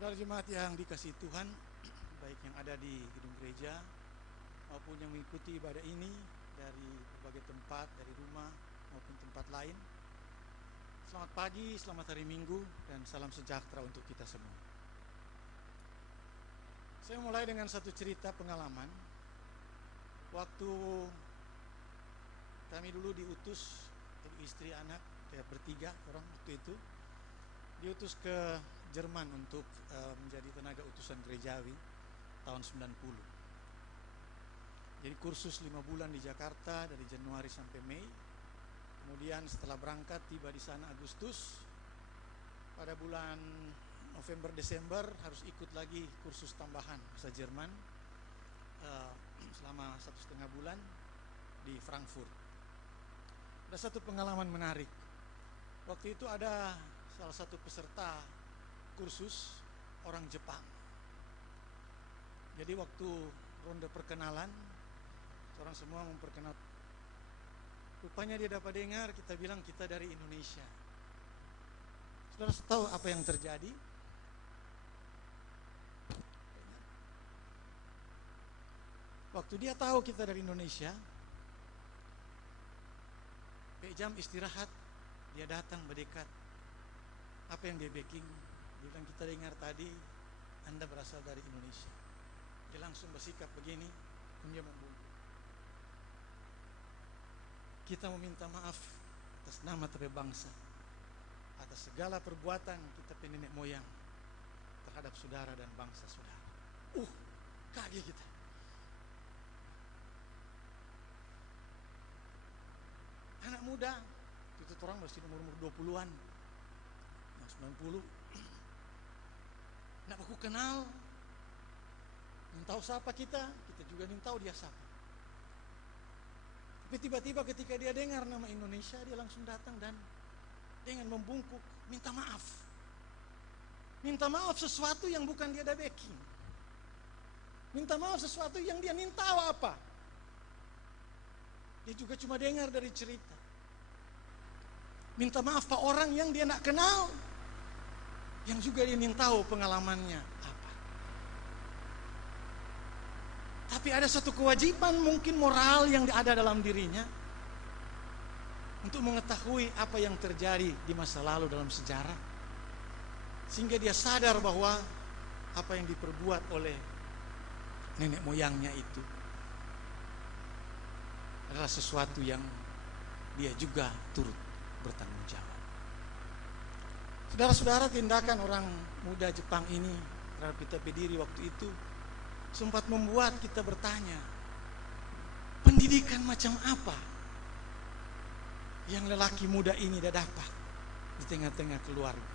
Saudara jemaat yang dikasihi Tuhan, baik yang ada di gedung gereja maupun yang mengikuti ibadah ini dari berbagai tempat, dari rumah maupun tempat lain. Selamat pagi, selamat hari Minggu, dan salam sejahtera untuk kita semua. Saya mulai dengan satu cerita pengalaman. Waktu kami dulu diutus, istri anak, bertiga orang waktu itu, diutus ke Jerman untuk menjadi tenaga utusan gerejawi tahun 90. Jadi kursus 5 bulan di Jakarta dari Januari sampai Mei. Kemudian setelah berangkat tiba di sana Agustus, pada bulan November Desember harus ikut lagi kursus tambahan bahasa Jerman selama 1,5 bulan di Frankfurt. Ada satu pengalaman menarik. Waktu itu ada salah satu peserta kursus orang Jepang. Jadi waktu ronde perkenalan, orang semua memperkenalkan. Rupanya dia dapat dengar kita bilang kita dari Indonesia. Saudara tahu apa yang terjadi? Waktu dia tahu kita dari Indonesia, jam istirahat, dia datang mendekat. Apa yang dia backing? Dia bilang, kita dengar tadi Anda berasal dari Indonesia. Dia langsung bersikap begini, dia membungkuk. Kita meminta maaf atas nama bangsa, atas segala perbuatan kita nenek moyang terhadap saudara dan bangsa saudara. Kaget kita. Anak muda, itu orang masih umur 20-an, 90. Nak aku kenal, tahu siapa kita juga tahu dia siapa. Tapi tiba-tiba ketika dia dengar nama Indonesia, dia langsung datang dan dengan membungkuk minta maaf. Minta maaf sesuatu yang bukan dia ada backing. Minta maaf sesuatu yang dia tahu apa. Dia juga cuma dengar dari cerita. Minta maaf pak orang yang dia nak kenal, yang juga dia tahu pengalamannya apa. Tapi ada satu kewajiban mungkin moral yang ada dalam dirinya untuk mengetahui apa yang terjadi di masa lalu dalam sejarah, sehingga dia sadar bahwa apa yang diperbuat oleh nenek moyangnya itu adalah sesuatu yang dia juga turut bertanggung jawab. Saudara-saudara, tindakan orang muda Jepang ini terhadap kita berdiri waktu itu sempat membuat kita bertanya, pendidikan macam apa yang lelaki muda ini dah dapat di tengah-tengah keluarga?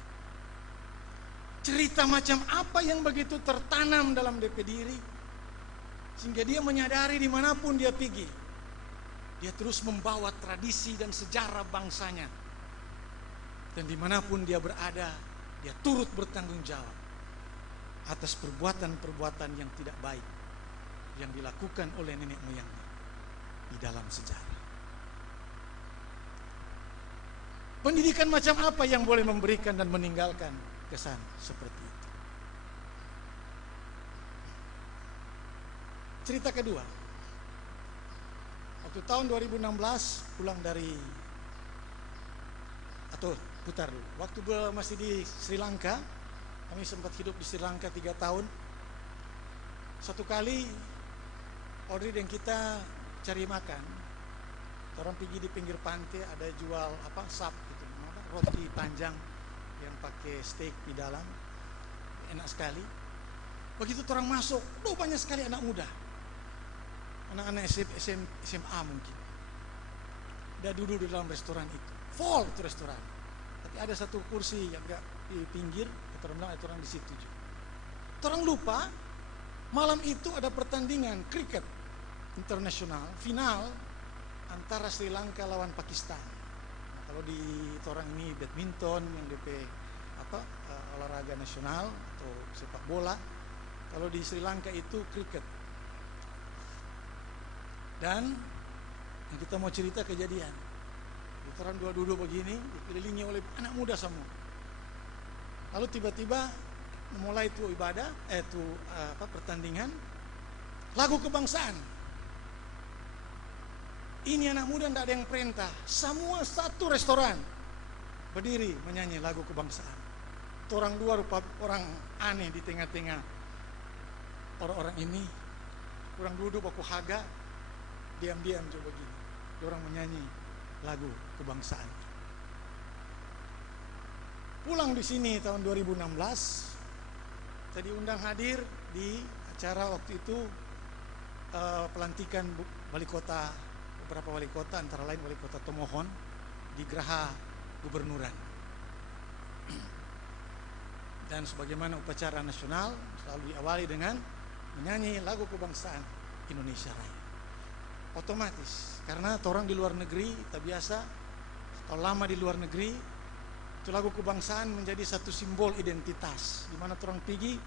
Cerita macam apa yang begitu tertanam dalam DP diri sehingga dia menyadari dimanapun dia pergi, dia terus membawa tradisi dan sejarah bangsanya, dan dimanapun dia berada, dia turut bertanggung jawab atas perbuatan-perbuatan yang tidak baik yang dilakukan oleh nenek moyangnya di dalam sejarah. Pendidikan macam apa yang boleh memberikan dan meninggalkan kesan seperti itu? Cerita kedua, waktu tahun 2016 pulang dari, atau putar dulu, waktu masih di Sri Lanka, kami sempat hidup di Sri Lanka 3 tahun. Satu kali Audrey dan kita cari makan, orang pergi di pinggir pantai, ada jual sap gitu, roti panjang yang pakai steak di dalam, enak sekali. Begitu orang masuk, banyak sekali anak muda, anak-anak SMA mungkin, udah duduk di dalam restoran itu, full itu restoran. Tapi ada satu kursi yang agak di pinggir, orang bilang orang di situ juga. Orang lupa malam itu ada pertandingan kriket internasional final antara Sri Lanka lawan Pakistan. Kalau di orang ini badminton yang DP olahraga nasional atau sepak bola. Kalau di Sri Lanka itu kriket. Dan yang kita mau cerita kejadian. Orang dua duduk begini, dikelilingi oleh anak muda semua. Lalu tiba-tiba memulai itu ibadah, pertandingan lagu kebangsaan. Ini anak muda tidak ada yang perintah, semua satu restoran berdiri menyanyi lagu kebangsaan. Orang dua rupa orang aneh di tengah-tengah orang-orang ini, orang duduk baku haga, diam-diam coba gini, orang menyanyi lagu kebangsaan. Pulang di sini tahun 2016, saya diundang hadir di acara waktu itu pelantikan wali kota, beberapa wali kota, antara lain wali kota Tomohon di Geraha Gubernuran. Dan sebagaimana upacara nasional selalu diawali dengan menyanyi lagu kebangsaan Indonesia Raya. Otomatis, karena orang di luar negeri tak biasa, kalau lama di luar negeri, itu lagu kebangsaan menjadi satu simbol identitas. Di mana orang pergi,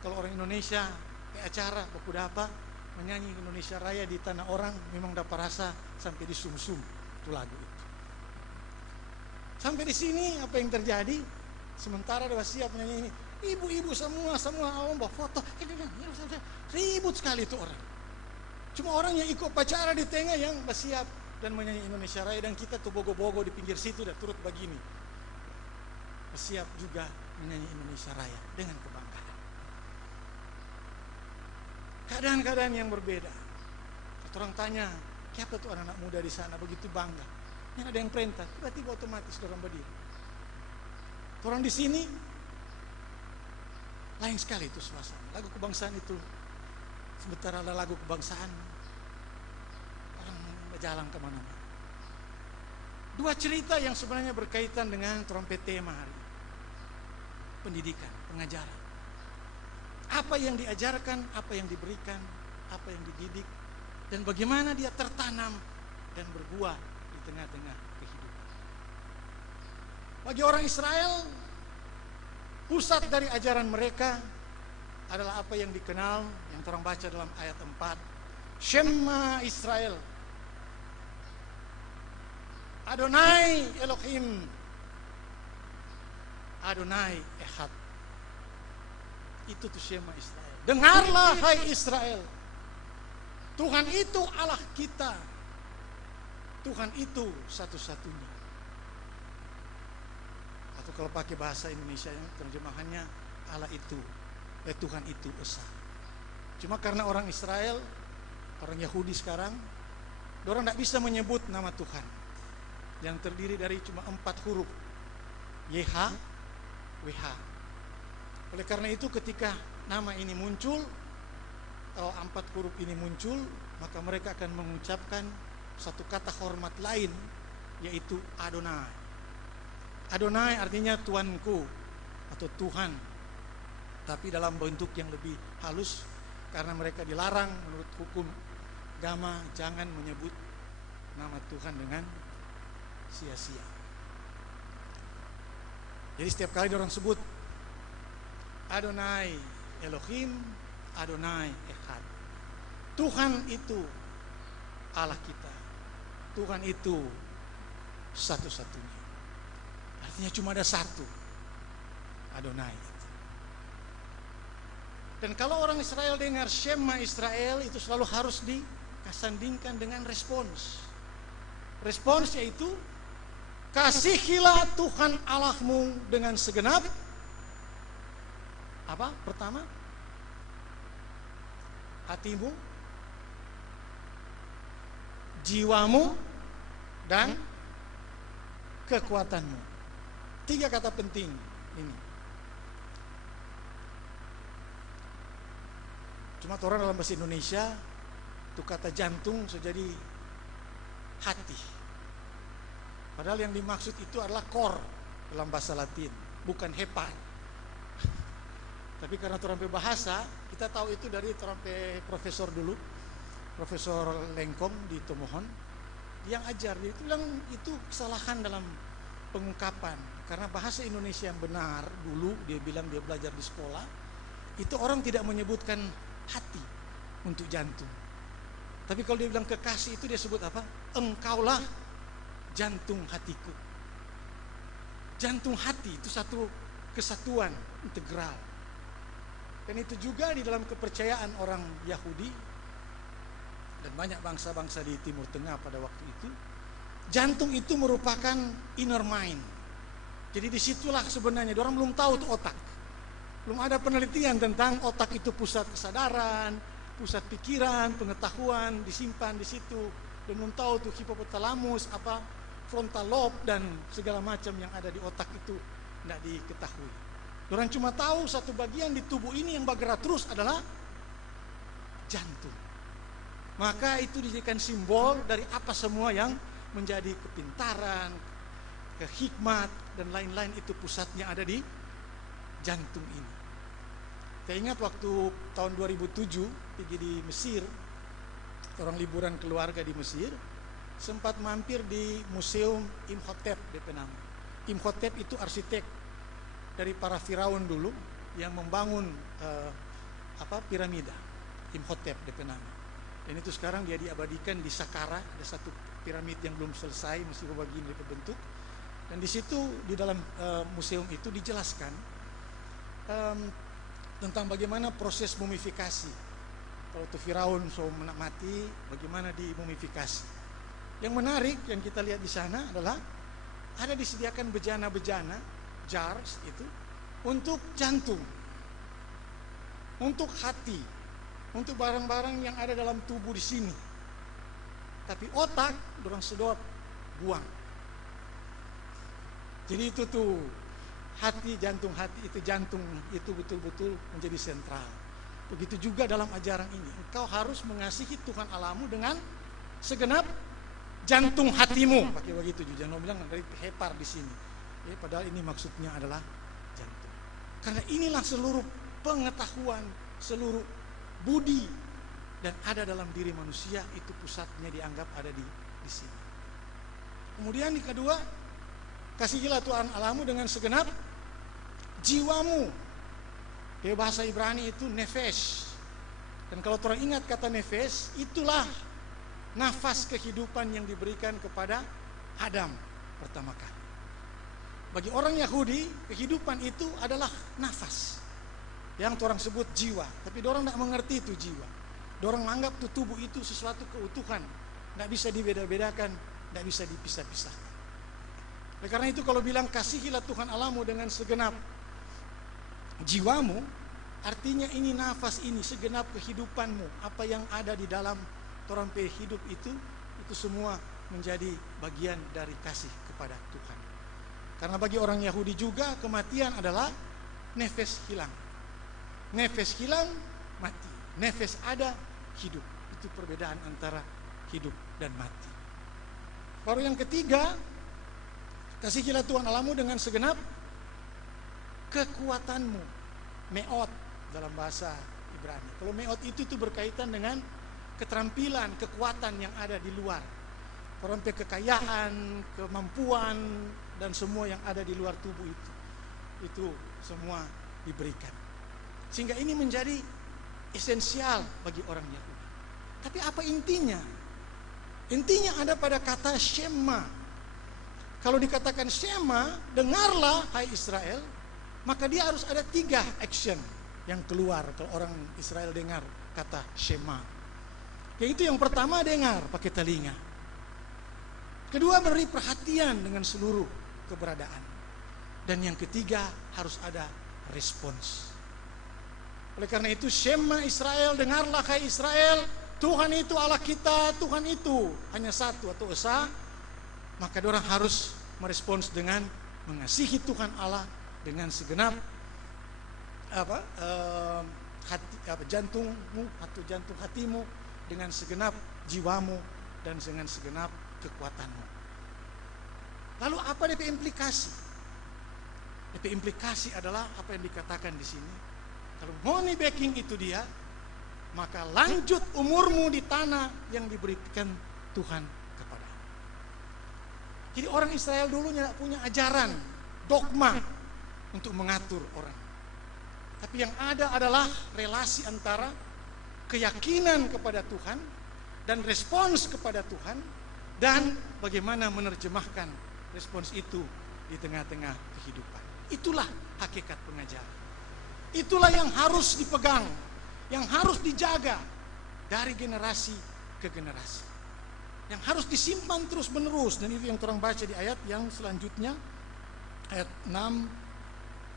kalau orang Indonesia ke acara, baku apa, menyanyi Indonesia Raya di tanah orang, memang dapat rasa sampai di sum-sum itu lagu itu. Sampai di sini apa yang terjadi? Sementara sudah siap menyanyi ini, ibu-ibu semua bawa foto, ribut sekali itu orang. Cuma orang yang ikut upacara di tengah yang bersiap dan menyanyi Indonesia Raya, dan kita tuh bogo-bogo di pinggir situ dan turut begini, bersiap juga menyanyi Indonesia Raya dengan kebanggaan. Keadaan-keadaan yang berbeda. Orang tanya, siapa tuh anak-anak muda di sana begitu bangga? Yang ada yang perintah, tiba-tiba otomatis orang berdiri. Orang di sini lain sekali itu suasana. Lagu kebangsaan itu, sementara ada lagu kebangsaan, orang berjalan kemana-mana. Dua cerita yang sebenarnya berkaitan dengan trompet tema hari ini. Pendidikan, pengajaran. Apa yang diajarkan, apa yang diberikan, apa yang dididik, dan bagaimana dia tertanam dan berbuah di tengah-tengah kehidupan. Bagi orang Israel, pusat dari ajaran mereka adalah apa yang dikenal, yang orang baca dalam ayat 4, Shema Israel, Adonai Elohim, Adonai Echad. Itu tuh Shema Israel. Dengarlah hai Israel, Tuhan itu Allah kita, Tuhan itu satu-satunya. Atau kalau pakai bahasa Indonesia yang terjemahannya, Allah itu, Tuhan itu esa. Cuma karena orang Israel, orang Yahudi sekarang, orang tidak bisa menyebut nama Tuhan yang terdiri dari cuma 4 huruf, YH, WH. Oleh karena itu ketika nama ini muncul, kalau 4 huruf ini muncul, maka mereka akan mengucapkan satu kata hormat lain, yaitu Adonai. Adonai artinya Tuanku atau Tuhan, tapi dalam bentuk yang lebih halus, karena mereka dilarang menurut hukum agama jangan menyebut nama Tuhan dengan sia-sia. Jadi setiap kali orang sebut Adonai Elohim, Adonai Echad, Tuhan itu Allah kita, Tuhan itu satu-satunya. Artinya cuma ada satu, Adonai. Dan kalau orang Israel dengar Shema Israel, itu selalu harus dikasandingkan dengan respons. Respons yaitu, kasihilah Tuhan Allahmu dengan segenap, apa? Pertama, hatimu, jiwamu, dan kekuatanmu. 3 kata penting ini. Cuma orang dalam bahasa Indonesia itu kata jantung sudah jadi hati. Padahal yang dimaksud itu adalah core dalam bahasa Latin, bukan hepa. Tapi karena orang bahasa, kita tahu itu dari orang profesor dulu, Profesor Lengkong di Tomohon, yang ajar dia itu bilang itu kesalahan dalam pengungkapan. Karena bahasa Indonesia yang benar dulu, dia bilang dia belajar di sekolah, itu orang tidak menyebutkan hati untuk jantung. Tapi kalau dia bilang kekasih itu dia sebut apa? Engkaulah jantung hatiku. Jantung hati itu satu kesatuan integral. Dan itu juga di dalam kepercayaan orang Yahudi dan banyak bangsa-bangsa di Timur Tengah pada waktu itu. Jantung itu merupakan inner mind. Jadi disitulah sebenarnya, orang belum tahu itu otak. Belum ada penelitian tentang otak itu pusat kesadaran, pusat pikiran, pengetahuan disimpan di situ. Dan belum tahu tuh hipotalamus, frontal lobe dan segala macam yang ada di otak itu tidak diketahui. Orang cuma tahu satu bagian di tubuh ini yang bergerak terus adalah jantung. Maka itu dijadikan simbol dari apa semua yang menjadi kepintaran, kehikmat dan lain-lain, itu pusatnya ada di jantung ini. Saya ingat waktu tahun 2007 pergi di Mesir, orang liburan keluarga di Mesir, sempat mampir di Museum Imhotep DP nama. Imhotep itu arsitek dari para firaun dulu yang membangun piramida. Imhotep DP nama. Dan itu sekarang dia diabadikan di Saqqara, ada satu piramid yang belum selesai, masih berbagian dari bentuk. Dan di situ di dalam museum itu dijelaskan tentang bagaimana proses mumifikasi. Kalau itu Firaun mati, bagaimana dimumifikasi. Yang menarik yang kita lihat di sana adalah ada disediakan bejana-bejana, jars itu untuk jantung, untuk hati, untuk barang-barang yang ada dalam tubuh di sini. Tapi otak dorang sedot, buang. Jadi itu tuh hati, jantung itu betul-betul menjadi sentral. Begitu juga dalam ajaran ini, engkau harus mengasihi Tuhan Allahmu dengan segenap jantung hatimu. Pakai begitu, jangan bilang dari hepar di sini. Ya, padahal ini maksudnya adalah jantung. Karena inilah seluruh pengetahuan, seluruh budi dan ada dalam diri manusia, itu pusatnya dianggap ada di sini. Kemudian yang kedua, kasihilah Tuhan Allahmu dengan segenap jiwamu. Di bahasa Ibrani itu nefesh. Dan kalau orang ingat kata nefesh, itulah nafas kehidupan yang diberikan kepada Adam pertama kali. Bagi orang Yahudi, kehidupan itu adalah nafas yang orang sebut jiwa. Tapi orang tidak mengerti itu jiwa. Orang menganggap tubuh itu sesuatu keutuhan, tidak bisa dibeda-bedakan, tidak bisa dipisah-pisahkan. Oleh karena itu kalau bilang kasihilah Tuhan Allahmu dengan segenap jiwamu, artinya ini nafas ini, segenap kehidupanmu, apa yang ada di dalam orang hidup itu semua menjadi bagian dari kasih kepada Tuhan. Karena bagi orang Yahudi juga kematian adalah nefes hilang. Nefes hilang, mati. Nefes ada, hidup. Itu perbedaan antara hidup dan mati. Baru yang ketiga, kasihilah Tuhan Allahmu dengan segenap kekuatanmu. Meot dalam bahasa Ibrani. Kalau meot itu berkaitan dengan keterampilan, kekuatan yang ada di luar. Orang kekayaan, kemampuan dan semua yang ada di luar tubuh itu semua diberikan. Sehingga ini menjadi esensial bagi orang Yahudi. Tapi apa intinya? Intinya ada pada kata Shema. Kalau dikatakan Shema, dengarlah hai Israel, maka dia harus ada 3 action yang keluar kalau orang Israel dengar kata Shema. Yaitu yang pertama, dengar pakai telinga. Kedua, beri perhatian dengan seluruh keberadaan. Dan yang ketiga, harus ada respons. Oleh karena itu, Shema Israel, dengarlah hai Israel, Tuhan itu Allah kita, Tuhan itu hanya satu atau esa. Maka orang harus merespons dengan mengasihi Tuhan Allah dengan segenap jantungmu atau jantung hatimu, dengan segenap jiwamu dan dengan segenap kekuatanmu. Lalu apa DP implikasi? DP implikasi adalah apa yang dikatakan di sini. Kalau money backing itu dia, maka lanjut umurmu di tanah yang diberikan Tuhan kepadamu. Jadi orang Israel dulunya tidak punya ajaran, dogma untuk mengatur orang. Tapi yang ada adalah relasi antara keyakinan kepada Tuhan dan respons kepada Tuhan, dan bagaimana menerjemahkan respons itu di tengah-tengah kehidupan. Itulah hakikat pengajaran. Itulah yang harus dipegang, yang harus dijaga dari generasi ke generasi, yang harus disimpan terus menerus. Dan itu yang orang baca di ayat yang selanjutnya, ayat 6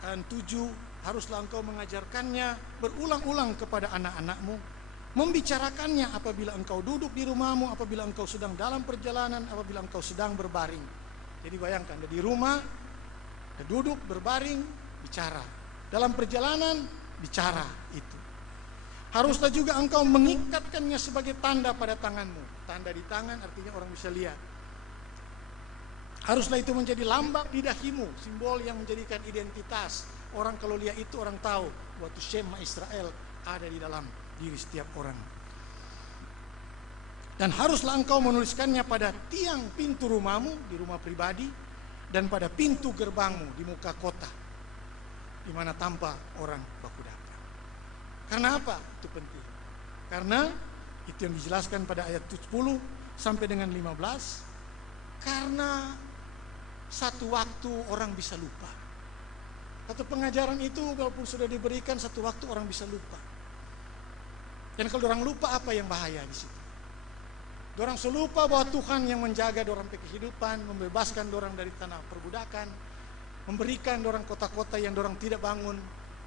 dan 7. Haruslah engkau mengajarkannya berulang-ulang kepada anak-anakmu, membicarakannya apabila engkau duduk di rumahmu, apabila engkau sedang dalam perjalanan, apabila engkau sedang berbaring. Jadi bayangkan, di rumah, duduk, berbaring, bicara. Dalam perjalanan, bicara itu. Haruslah juga engkau mengikatkannya sebagai tanda pada tanganmu. Tanda di tangan artinya orang bisa lihat. Haruslah itu menjadi lambang di dahimu, simbol yang menjadikan identitas. Orang kalau lihat itu orang tahu bahwa Shema Israel ada di dalam diri setiap orang. Dan haruslah engkau menuliskannya pada tiang pintu rumahmu, di rumah pribadi, dan pada pintu gerbangmu di muka kota, di mana tanpa orang baku datang. Karena apa? Itu penting. Karena itu yang dijelaskan pada ayat 10 sampai dengan 15. Karena satu waktu orang bisa lupa. Atau pengajaran itu walaupun sudah diberikan, satu waktu orang bisa lupa. Dan kalau orang lupa, apa yang bahaya di situ? Orang selupa bahwa Tuhan yang menjaga orang kehidupan, membebaskan orang dari tanah perbudakan, memberikan orang kota-kota yang orang tidak bangun,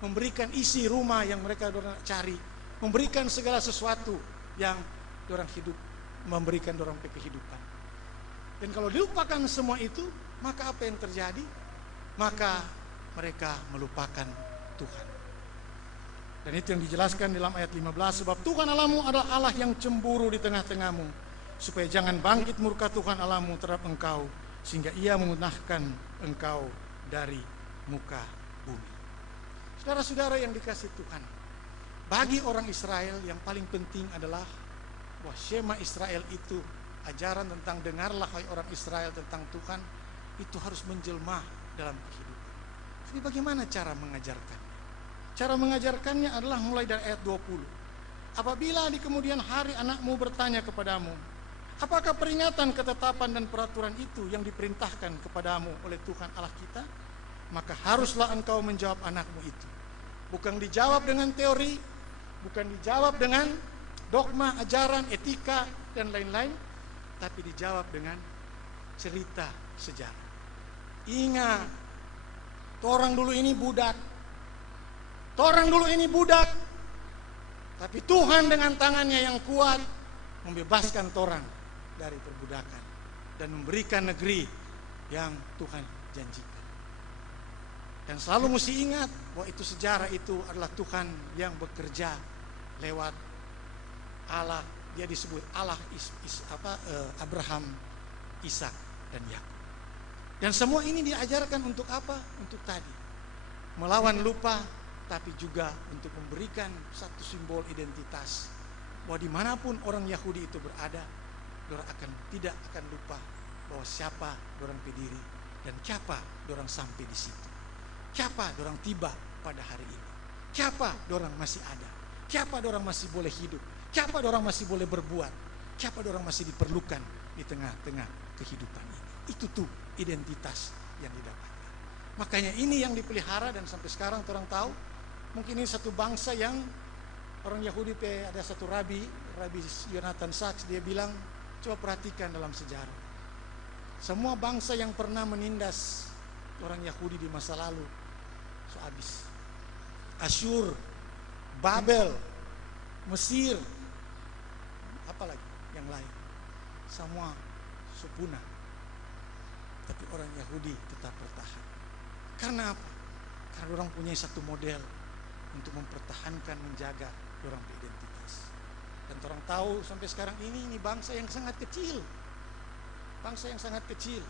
memberikan isi rumah yang mereka orang cari, memberikan segala sesuatu yang orang hidup, memberikan orang kehidupan. Dan kalau dilupakan semua itu, maka apa yang terjadi? Maka mereka melupakan Tuhan. Dan itu yang dijelaskan dalam ayat 15. Sebab Tuhan Allahmu adalah Allah yang cemburu di tengah-tengahmu, supaya jangan bangkit murka Tuhan Allahmu terhadap engkau, sehingga ia memusnahkan engkau dari muka bumi. Saudara-saudara yang dikasihi Tuhan, bagi orang Israel yang paling penting adalah bahwa Shema Israel itu, ajaran tentang dengarlah hai orang Israel tentang Tuhan, itu harus menjelma dalam kehidupan. Jadi bagaimana cara mengajarkannya? Cara mengajarkannya adalah mulai dari ayat 20. Apabila di kemudian hari anakmu bertanya kepadamu, apakah peringatan, ketetapan dan peraturan itu yang diperintahkan kepadamu oleh Tuhan Allah kita? Maka haruslah engkau menjawab anakmu itu. Bukan dijawab dengan teori, bukan dijawab dengan dogma, ajaran, etika dan lain-lain, tapi dijawab dengan cerita sejarah. Ingat, torang dulu ini budak. Torang dulu ini budak. Tapi Tuhan dengan tangannya yang kuat membebaskan torang dari perbudakan dan memberikan negeri yang Tuhan janjikan. Dan selalu mesti ingat bahwa itu sejarah itu adalah Tuhan yang bekerja lewat Allah. Dia disebut Allah Abraham, Ishak dan Yakub. Dan semua ini diajarkan untuk apa? Untuk tadi, melawan lupa, tapi juga untuk memberikan satu simbol identitas bahwa dimanapun orang Yahudi itu berada, orang tidak akan lupa bahwa siapa orang berdiri dan siapa orang sampai di situ, siapa orang tiba pada hari ini, siapa orang masih ada, siapa orang masih boleh hidup, siapa orang masih boleh berbuat, siapa orang masih diperlukan di tengah-tengah kehidupan ini. Itu tuh identitas yang didapatkan. Makanya ini yang dipelihara, dan sampai sekarang orang tahu. Mungkin ini satu bangsa yang orang Yahudi, ada satu Rabi Jonathan Sachs, dia bilang, coba perhatikan dalam sejarah. Semua bangsa yang pernah menindas orang Yahudi di masa lalu, so habis. Asyur, Babel, Mesir, apalagi yang lain, semua punah. Tapi orang Yahudi tetap bertahan. Karena apa? Karena orang punya satu model untuk mempertahankan, menjaga orang identitas. Dan orang tahu sampai sekarang ini bangsa yang sangat kecil. Bangsa yang sangat kecil.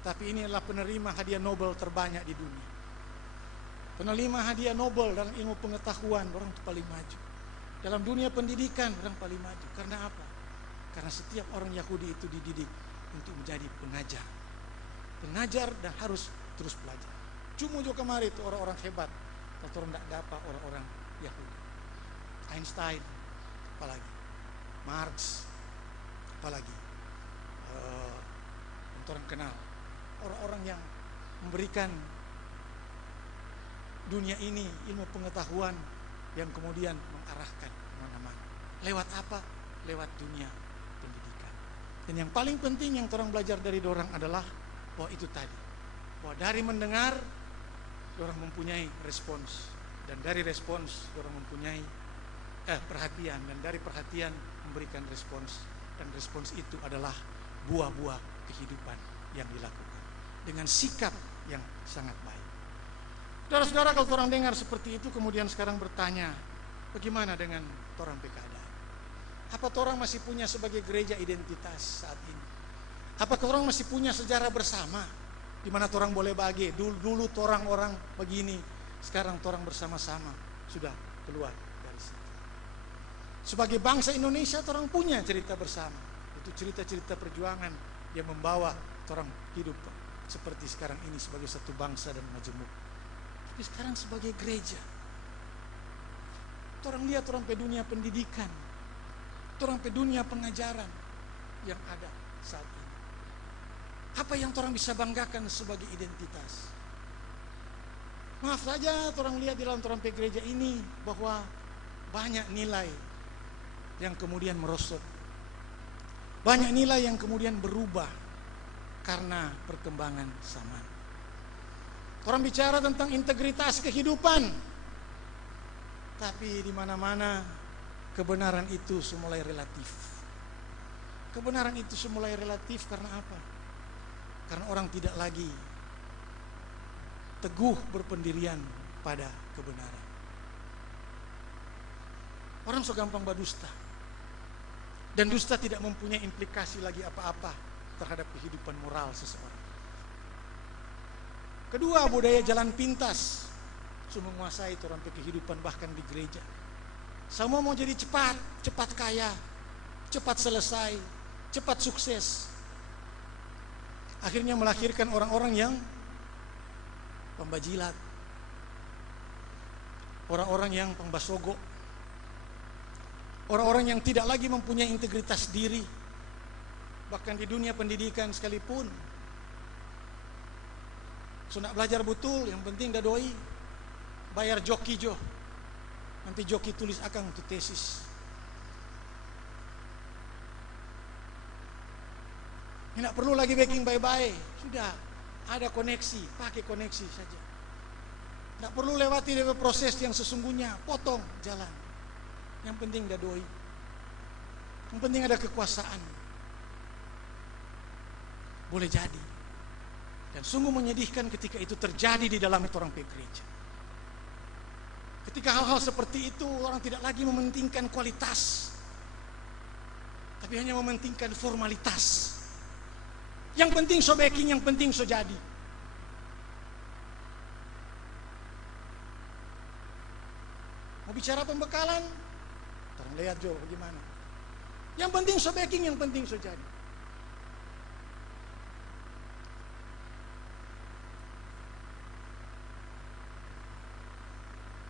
Tapi ini adalah penerima hadiah Nobel terbanyak di dunia. Penerima hadiah Nobel dalam ilmu pengetahuan, orang itu paling maju. Dalam dunia pendidikan, orang paling maju. Karena apa? Karena setiap orang Yahudi itu dididik untuk menjadi pengajar dan harus terus belajar. Cuma juga kemarin itu orang-orang hebat, atau orang tidak dapat orang-orang Yahudi. Einstein, apalagi Marx, apalagi orang kenal orang-orang yang memberikan dunia ini, ilmu pengetahuan yang kemudian mengarahkan kemana-mana. Lewat apa? Lewat dunia pendidikan. Dan yang paling penting yang orang belajar dari dorang adalah bahwa itu tadi, bahwa dari mendengar orang mempunyai respons, dan dari respons orang mempunyai perhatian, dan dari perhatian memberikan respons, dan respons itu adalah buah-buah kehidupan yang dilakukan dengan sikap yang sangat baik. Saudara-saudara, kalau orang dengar seperti itu kemudian sekarang bertanya, bagaimana dengan orang keadaan? Apa orang masih punya sebagai gereja identitas saat ini? Apakah orang masih punya sejarah bersama di mana orang boleh bagi? Dulu orang begini, sekarang orang bersama-sama sudah keluar dari situ. Sebagai bangsa Indonesia orang punya cerita bersama. Itu cerita-cerita perjuangan yang membawa orang hidup seperti sekarang ini sebagai satu bangsa dan majemuk. Tapi sekarang sebagai gereja, orang lihat orang pe dunia pendidikan, orang pe dunia pengajaran yang ada saat ini. Apa yang orang bisa banggakan sebagai identitas? Maaf saja, orang lihat di dalam orang pe gereja ini bahwa banyak nilai yang kemudian merosot, banyak nilai yang kemudian berubah karena perkembangan zaman. Orang bicara tentang integritas kehidupan, tapi di mana-mana kebenaran itu semulai relatif. Kebenaran itu semulai relatif karena apa? Karena orang tidak lagi teguh berpendirian pada kebenaran. Orang so gampang berdusta, dan dusta tidak mempunyai implikasi lagi apa-apa terhadap kehidupan moral seseorang. Kedua, budaya jalan pintas sudah menguasai orang kehidupan bahkan di gereja. Semua mau jadi cepat kaya, cepat selesai, cepat sukses. Akhirnya melahirkan orang-orang yang pembajilat, orang-orang yang pembasogok, orang-orang yang tidak lagi mempunyai integritas diri. Bahkan di dunia pendidikan sekalipun, so nak belajar betul, yang penting dah doi bayar joki jo, nanti joki tulis akang untuk tesis. Tidak perlu lagi backing bye-bye, sudah ada koneksi, pakai koneksi saja. Tidak perlu lewati dari proses yang sesungguhnya, potong jalan. Yang penting dah doi, yang penting ada kekuasaan. Boleh jadi. Dan sungguh menyedihkan ketika itu terjadi di dalam orang gereja. Ketika hal-hal seperti itu, orang tidak lagi mementingkan kualitas, tapi hanya mementingkan formalitas. Yang penting so backing, yang penting so jadi. Mau bicara pembekalan, orang lihat jo bagaimana. Yang penting so backing, yang penting so jadi.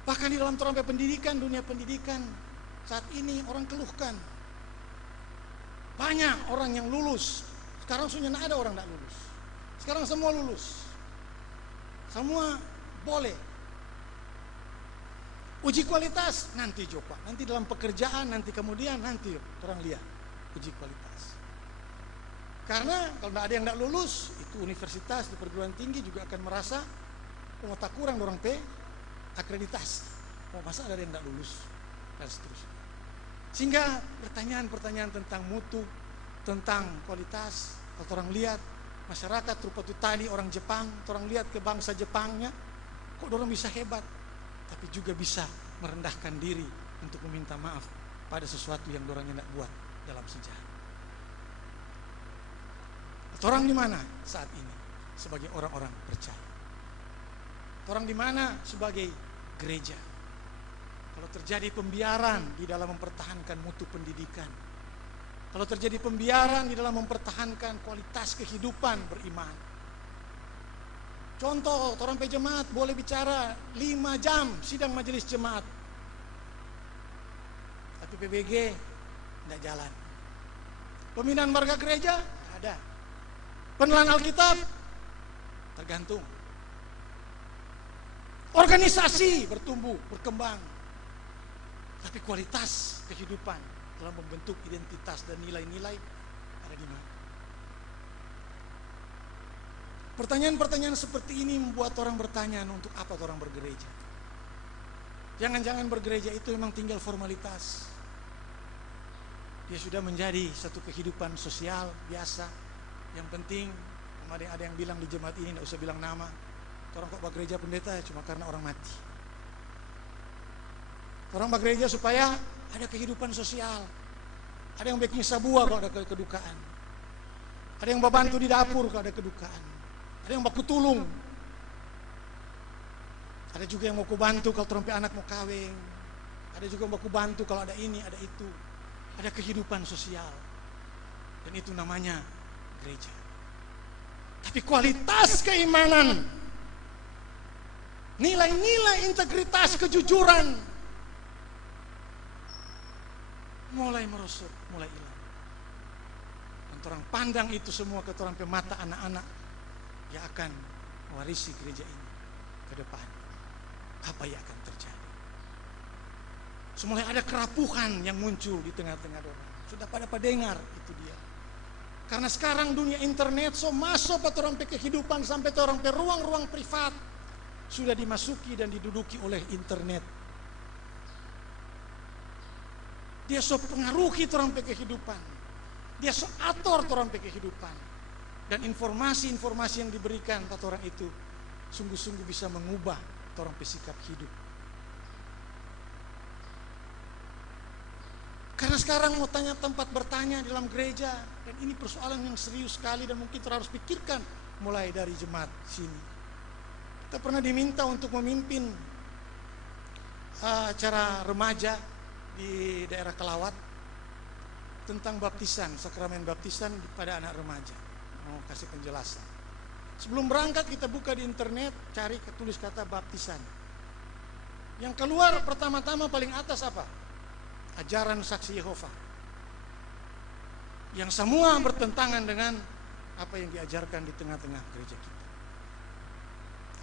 Bahkan di dalam terompet pendidikan, dunia pendidikan saat ini orang keluhkan banyak orang yang lulus. Sekarang sudah tidak ada orang tidak lulus. Sekarang semua lulus, semua boleh. Uji kualitas nanti coba, nanti dalam pekerjaan, nanti kemudian nanti orang lihat uji kualitas. Karena kalau tidak ada yang tidak lulus, itu universitas di perguruan tinggi juga akan merasa tak kurang orang akreditasi. Masa ada yang tidak lulus dan seterusnya. Sehingga pertanyaan-pertanyaan tentang mutu, tentang kualitas, kalau orang lihat masyarakat rupa itu tadi orang Jepang, orang lihat ke bangsa Jepangnya, kok orang bisa hebat, tapi juga bisa merendahkan diri untuk meminta maaf pada sesuatu yang orangnya tidak buat dalam sejarah. Orang di mana saat ini sebagai orang-orang percaya? Orang di mana sebagai gereja? Kalau terjadi pembiaran di dalam mempertahankan mutu pendidikan, kalau terjadi pembiaran di dalam mempertahankan kualitas kehidupan beriman. Contoh, orang jemaat boleh bicara 5 jam sidang majelis jemaat, tapi PBG tidak jalan. Pembinaan warga gereja tidak ada. Penelan Alkitab tergantung. Organisasi bertumbuh, berkembang. Tapi kualitas kehidupan dalam membentuk identitas dan nilai-nilai ada di mana? Pertanyaan-pertanyaan seperti ini membuat orang bertanya, untuk apa orang bergereja? Jangan-jangan bergereja itu memang tinggal formalitas. Dia sudah menjadi satu kehidupan sosial biasa. Yang penting, ada yang bilang di jemaat ini, tidak usah bilang nama. Orang kok bergereja pendeta cuma karena orang mati. Orang bergereja supaya ada kehidupan sosial. Ada yang bikin sabua kalau ada kedukaan. Ada yang membantu di dapur kalau ada kedukaan. Ada yang baku tulung. Ada juga yang mau bantu kalau terompe anak mau kawin. Ada juga yang mau bantu kalau ada ini, ada itu. Ada kehidupan sosial. Dan itu namanya gereja. Tapi kualitas keimanan, nilai-nilai integritas, kejujuran mulai merosot, mulai hilang. Dan orang pandang itu semua ke orang mata anak-anak yang akan mewarisi gereja ini ke depan. Apa yang akan terjadi? Semulai ada kerapuhan yang muncul di tengah-tengah orang. Sudah pada dengar itu dia. Karena sekarang dunia internet masuk ke orang kehidupan sampai ke orang ruang-ruang privat sudah dimasuki dan diduduki oleh internet. Dia pengaruhi orang kehidupan. Dia atur orang kehidupan. Dan informasi-informasi yang diberikan pada orang itu sungguh-sungguh bisa mengubah orang bersikap hidup. Karena sekarang mau tanya tempat bertanya dalam gereja, dan ini persoalan yang serius sekali dan mungkin kita harus pikirkan mulai dari jemaat sini. Kita pernah diminta untuk memimpin acara remaja di daerah Kelawat tentang baptisan, sakramen baptisan pada anak remaja. Mau kasih penjelasan. Sebelum berangkat kita buka di internet, cari tulis kata baptisan. Yang keluar pertama-tama paling atas apa? Ajaran saksi Yehova. Yang semua bertentangan dengan apa yang diajarkan di tengah-tengah gereja kita.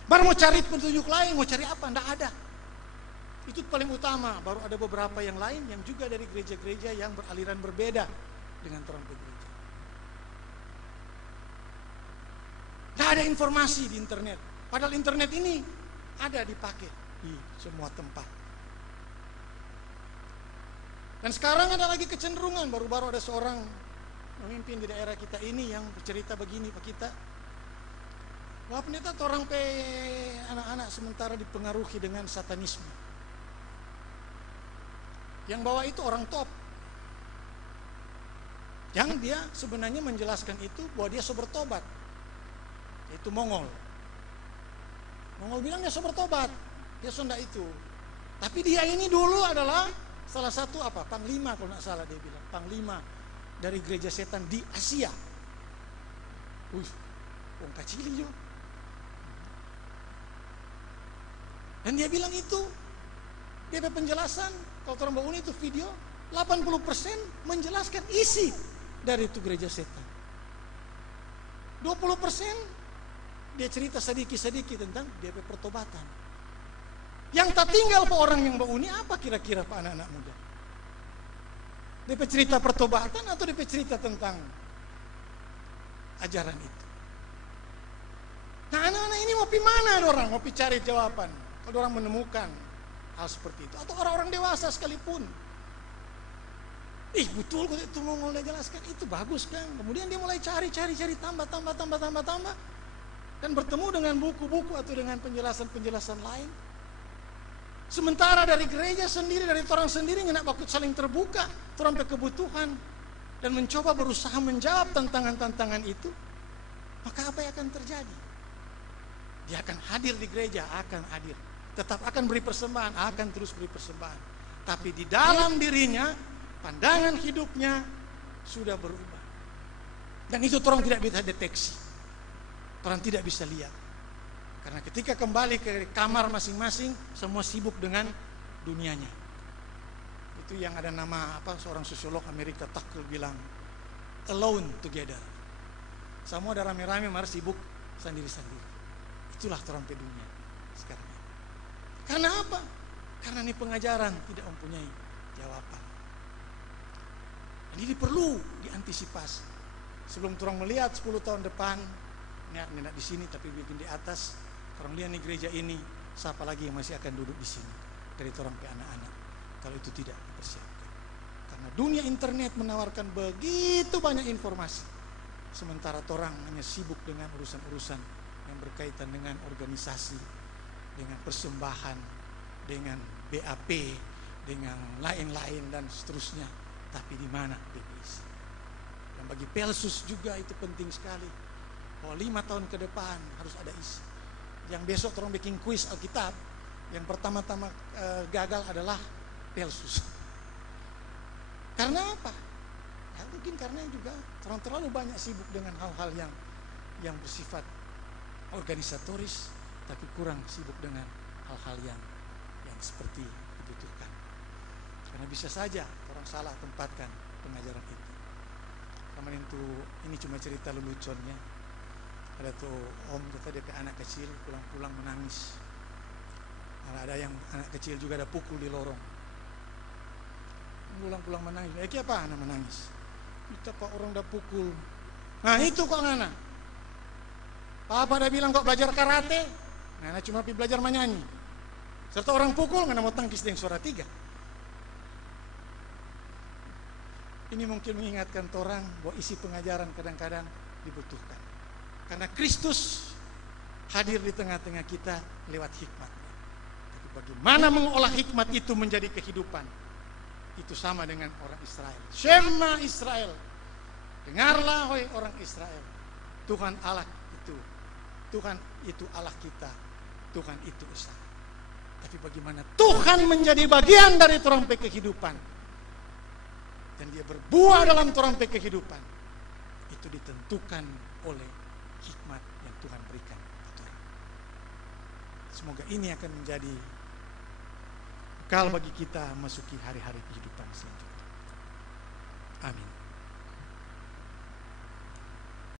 Baru mau cari petunjuk lain, mau cari apa? Tidak ada. Itu paling utama. Baru ada beberapa yang lain yang juga dari gereja-gereja yang beraliran berbeda dengan orang gereja. Tidak ada informasi di internet. Padahal internet ini ada dipakai di semua tempat. Dan sekarang ada lagi kecenderungan, baru-baru ada seorang pemimpin di daerah kita ini yang bercerita begini Pak kita. Wah pendeta orang anak-anak sementara dipengaruhi dengan satanisme. Yang bawa itu orang top. Yang dia sebenarnya menjelaskan itu bahwa dia bertobat. Itu Mongol. Mongol bilang dia bertobat. Dia sudah itu. Tapi dia ini dulu adalah salah satu panglima kalau tidak salah dia bilang, panglima dari gereja setan di Asia. Wong kacili jo. Dan dia bilang itu, dia ada penjelasan, kalau orang bangun itu video, 80% menjelaskan isi dari itu gereja setan. 20% dia cerita sedikit-sedikit tentang dia pertobatan. Yang tak tinggal Pak orang yang bau ini apa kira-kira Pak anak-anak muda? DP cerita pertobatan atau DP cerita tentang ajaran itu? Nah anak-anak ini mau pi mana orang? Mau pi cari jawaban. Kalau orang menemukan hal seperti itu. Atau orang-orang dewasa sekalipun. Betul kok itu mau jelaskan. Itu bagus kan. Kemudian dia mulai cari tambah. Dan bertemu dengan buku-buku atau dengan penjelasan-penjelasan lain. Sementara dari gereja sendiri, dari orang sendiri nggak waktu saling terbuka, sampai kebutuhan dan mencoba berusaha menjawab tantangan-tantangan itu, maka apa yang akan terjadi? Dia akan hadir di gereja, akan hadir, tetap akan beri persembahan, akan terus beri persembahan. Tapi di dalam dirinya, pandangan hidupnya sudah berubah. Dan itu orang tidak bisa deteksi, orang tidak bisa lihat. Karena ketika kembali ke kamar masing-masing, semua sibuk dengan dunianya. Itu yang ada nama seorang sosiolog Amerika Tucker bilang, alone together. Semua ada rame-rame, mari sibuk sendiri-sendiri. Itulah orang dunia sekarang. Karena apa? Karena ini pengajaran tidak mempunyai jawaban. Jadi perlu diantisipasi. Sebelum orang melihat 10 tahun depan, ini di sini tapi bikin di atas, orang lihat nih gereja ini, siapa lagi yang masih akan duduk di sini dari orang pe anak-anak kalau itu tidak dipersiapkan. Karena dunia internet menawarkan begitu banyak informasi, sementara orang hanya sibuk dengan urusan-urusan yang berkaitan dengan organisasi, dengan persembahan, dengan BAP, dengan lain-lain dan seterusnya. Tapi di mana BPIS? Dan bagi Pelsus juga itu penting sekali. Bahwa 5 tahun ke depan harus ada isi. Yang besok orang bikin kuis Alkitab, yang pertama-tama gagal adalah Pelsus. Karena apa? Ya mungkin karena juga orang terlalu banyak sibuk dengan hal-hal yang bersifat organisatoris, tapi kurang sibuk dengan hal-hal yang seperti dibutuhkan. Karena bisa saja orang salah tempatkan pengajaran itu. Kemarin itu ini cuma cerita leluconnya. Ada tuh om kata dia ke anak kecil pulang-pulang menangis. Ada yang anak kecil juga ada pukul di lorong. Pulang-pulang menangis. Apa anak menangis? Kita pak orang udah pukul. Nah itu kok anak. Papa udah bilang kok belajar karate. Nah cuma belajar menyanyi. Serta orang pukul nggak mau tangkis dengan suara 3. Ini mungkin mengingatkan orang bahwa isi pengajaran kadang-kadang dibutuhkan. Karena Kristus hadir di tengah-tengah kita lewat hikmat-Nya. Tapi bagaimana mengolah hikmat itu menjadi kehidupan? Itu sama dengan orang Israel. Shema Israel. Dengarlah wahai orang Israel. Tuhan Allah itu. Tuhan itu Allah kita. Tuhan itu Esa. Tapi bagaimana Tuhan menjadi bagian dari terompe kehidupan? Dan dia berbuah dalam terompe kehidupan. Itu ditentukan oleh hikmat yang Tuhan berikan kepada orang. Semoga ini akan menjadi bekal bagi kita memasuki hari-hari kehidupan selanjutnya. Amin.